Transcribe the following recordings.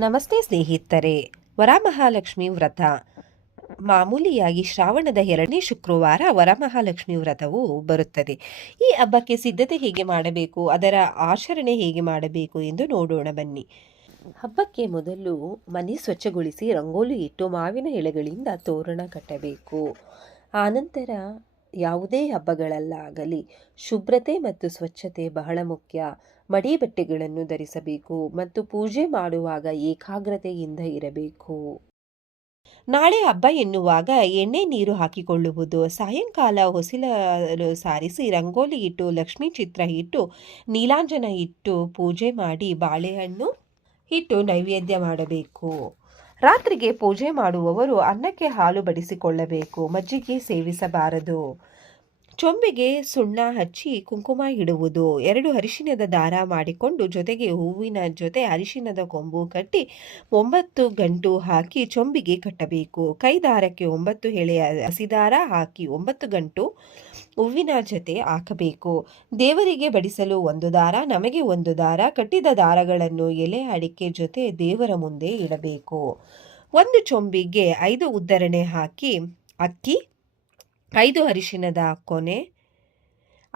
ನಮಸ್ತೆ ಸ್ನೇಹಿತರೆ. ವರಮಹಾಲಕ್ಷ್ಮಿ ವ್ರತ. ಮಾಮೂಲಿಯಾಗಿ ಶ್ರಾವಣದ ಎರಡನೇ ಶುಕ್ರವಾರ ವರಮಹಾಲಕ್ಷ್ಮಿ ವ್ರತವು ಬರುತ್ತದೆ. ಈ ಹಬ್ಬಕ್ಕೆ ಸಿದ್ಧತೆ ಹೇಗೆ ಮಾಡಬೇಕು, ಅದರ ಆಚರಣೆ ಹೇಗೆ ಮಾಡಬೇಕು ಎಂದು ನೋಡೋಣ ಬನ್ನಿ. ಹಬ್ಬಕ್ಕೆ ಮೊದಲು ಮನೆ ಸ್ವಚ್ಛಗೊಳಿಸಿ ರಂಗೋಲಿ ಇಟ್ಟು ಮಾವಿನ ಎಳೆಗಳಿಂದ ತೋರಣ ಕಟ್ಟಬೇಕು. ಆನಂತರ ಯಾವುದೇ ಹಬ್ಬಗಳಲ್ಲಾಗಲಿ ಶುಭ್ರತೆ ಮತ್ತು ಸ್ವಚ್ಛತೆ ಬಹಳ ಮುಖ್ಯ. ಮಡಿ ಬಟ್ಟೆಗಳನ್ನು ಧರಿಸಬೇಕು ಮತ್ತು ಪೂಜೆ ಮಾಡುವಾಗ ಏಕಾಗ್ರತೆಯಿಂದ ಇರಬೇಕು. ನಾಳೆ ಹಬ್ಬ ಎನ್ನುವಾಗ ಎಣ್ಣೆ ನೀರು ಹಾಕಿಕೊಳ್ಳುವುದು, ಸಾಯಂಕಾಲ ಹೊಸಿಲಲು ಸಾರಿಸಿ ರಂಗೋಲಿ ಇಟ್ಟು, ಲಕ್ಷ್ಮೀ ಚಿತ್ರ ಇಟ್ಟು, ನೀಲಾಂಜನ ಇಟ್ಟು ಪೂಜೆ ಮಾಡಿ ಬಾಳೆಹಣ್ಣು ಇಟ್ಟು ನೈವೇದ್ಯ ಮಾಡಬೇಕು. ರಾತ್ರಿಗೆ ಪೂಜೆ ಮಾಡುವವರು ಅನ್ನಕ್ಕೆ ಹಾಲು ಬಡಿಸಿಕೊಳ್ಳಬೇಕು ಮಜ್ಜಿಗೆ ಸೇವಿಸಬಾರದು. ಚೊಂಬೆಗೆ ಸುಣ್ಣ ಹಚ್ಚಿ ಕುಂಕುಮ ಇಡುವುದು. ಎರಡು ಅರಿಶಿನದ ದಾರ ಮಾಡಿಕೊಂಡು ಜೊತೆಗೆ ಹೂವಿನ ಜೊತೆ ಅರಿಶಿನದ ಕೊಂಬು ಕಟ್ಟಿ ಒಂಬತ್ತು ಗಂಟು ಹಾಕಿ ಚೊಂಬಿಗೆ ಕಟ್ಟಬೇಕು. ಕೈ ದಾರಕ್ಕೆ ಒಂಬತ್ತು ಎಳೆಯ ಹಸಿದಾರ ಹಾಕಿ ಒಂಬತ್ತು ಗಂಟು ಹೂವಿನ ಜೊತೆ ಹಾಕಬೇಕು. ದೇವರಿಗೆ ಬಡಿಸಲು ಒಂದು ದಾರ, ನಮಗೆ ಒಂದು ದಾರ, ಕಟ್ಟಿದ ದಾರಗಳನ್ನು ಎಲೆ ಅಡಿಕೆ ಜೊತೆ ದೇವರ ಮುಂದೆ ಇಡಬೇಕು. ಒಂದು ಚೊಂಬಿಗೆ ಐದು ಉದ್ದರಣೆ ಹಾಕಿ ಅಕ್ಕಿ ಐದು ಅರಿಶಿಣದ ಕೊನೆ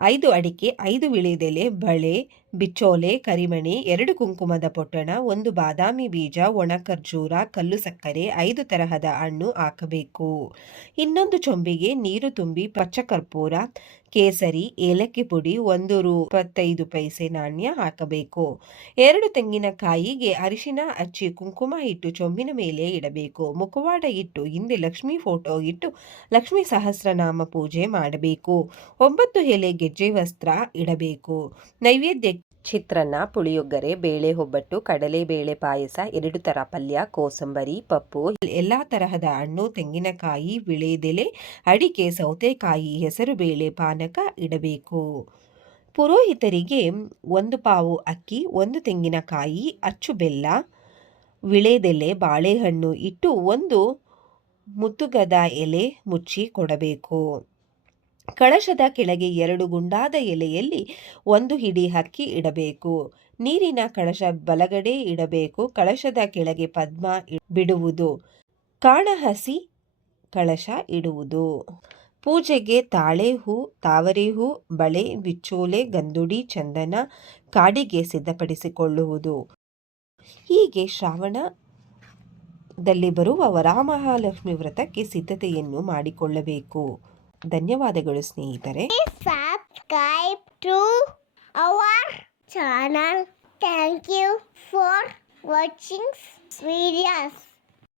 ಐದು ಅಡಿಕೆ ಐದು ವಿಳಿದೆಲೆ ಬಳೆ ಬಿಚ್ಚೋಲೆ, ಕರಿಮಣಿ, ಎರಡು ಕುಂಕುಮದ ಪೊಟ್ಟಣ, ಒಂದು ಬಾದಾಮಿ ಬೀಜ, ಒಣ ಖರ್ಜೂರ, ಕಲ್ಲು ಸಕ್ಕರೆ, ಐದು ತರಹದ ಹಣ್ಣು ಹಾಕಬೇಕು. ಇನ್ನೊಂದು ಚೊಂಬಿಗೆ ನೀರು ತುಂಬಿ ಪಚ್ಚಕರ್ಪೂರ ಕೇಸರಿ, ಏಲಕ್ಕಿ ಪುಡಿ, ಒಂದು ರು ಇಪ್ಪತ್ತೈದು ಪೈಸೆ ನಾಣ್ಯ ಹಾಕಬೇಕು. ಎರಡು ತೆಂಗಿನಕಾಯಿಗೆ ಅರಿಶಿನ ಹಚ್ಚಿ ಕುಂಕುಮ ಇಟ್ಟು ಚೊಂಬಿನ ಮೇಲೆ ಇಡಬೇಕು. ಮುಖವಾಡ ಇಟ್ಟು ಹಿಂದೆ ಲಕ್ಷ್ಮೀ ಫೋಟೋ ಇಟ್ಟು ಲಕ್ಷ್ಮೀ ಸಹಸ್ರನಾಮ ಪೂಜೆ ಮಾಡಬೇಕು. ಒಂಬತ್ತು ಎಲೆ ಗೆಜ್ಜೆ ವಸ್ತ್ರ ಇಡಬೇಕು. ನೈವೇದ್ಯ ಚಿತ್ರಾನ್ನ ಪುಳಿಯೊಗ್ಗರೆ ಬೇಳೆ ಒಬ್ಬಟ್ಟು ಕಡಲೆಬೇಳೆ ಪಾಯಸ, ಎರಡು ಥರ ಪಲ್ಯ, ಕೋಸಂಬರಿ, ಪಪ್ಪು, ಎಲ್ಲ ತರಹದ ಹಣ್ಣು, ತೆಂಗಿನಕಾಯಿ, ವಿಳೆದೆಲೆ, ಅಡಿಕೆ, ಸೌತೆಕಾಯಿ, ಹೆಸರುಬೇಳೆ ಪಾನಕ ಇಡಬೇಕು. ಪುರೋಹಿತರಿಗೆ ಒಂದು ಪಾವು ಅಕ್ಕಿ, ಒಂದು ತೆಂಗಿನಕಾಯಿ, ಅಚ್ಚು ಬೆಲ್ಲ, ವಿಳೆದೆಲೆ, ಬಾಳೆಹಣ್ಣು ಇಟ್ಟು ಒಂದು ಮುತ್ತುಗದ ಎಲೆ ಮುಚ್ಚಿ ಕೊಡಬೇಕು. ಕಳಶದ ಕೆಳಗೆ ಎರಡು ಗುಂಡಾದ ಎಲೆಯಲ್ಲಿ ಒಂದು ಹಿಡಿ ಹಕ್ಕಿ ಇಡಬೇಕು. ನೀರಿನ ಕಳಶ ಬಲಗಡೆ ಇಡಬೇಕು. ಕಳಶದ ಕೆಳಗೆ ಪದ್ಮ ಬಿಡುವುದು. ಕಾಣಹಸಿ ಕಳಶ ಇಡುವುದು. ಪೂಜೆಗೆ ತಾಳೆ ಹೂ, ತಾವರೆ ಹೂ, ಬಳೆ ಬಿಚ್ಚೋಲೆ ಗಂದುಡಿ, ಚಂದನ, ಕಾಡಿಗೆ ಸಿದ್ಧಪಡಿಸಿಕೊಳ್ಳುವುದು. ಹೀಗೆ ಶ್ರಾವಣದಲ್ಲಿ ಬರುವ ವರಾಮಹಾಲಕ್ಷ್ಮಿ ವ್ರತಕ್ಕೆ ಸಿದ್ಧತೆಯನ್ನು ಮಾಡಿಕೊಳ್ಳಬೇಕು. ಧನ್ಯವಾದಗಳು ಸ್ನೇಹಿತರೆ subscribe to our channel. Thank you for watching videos.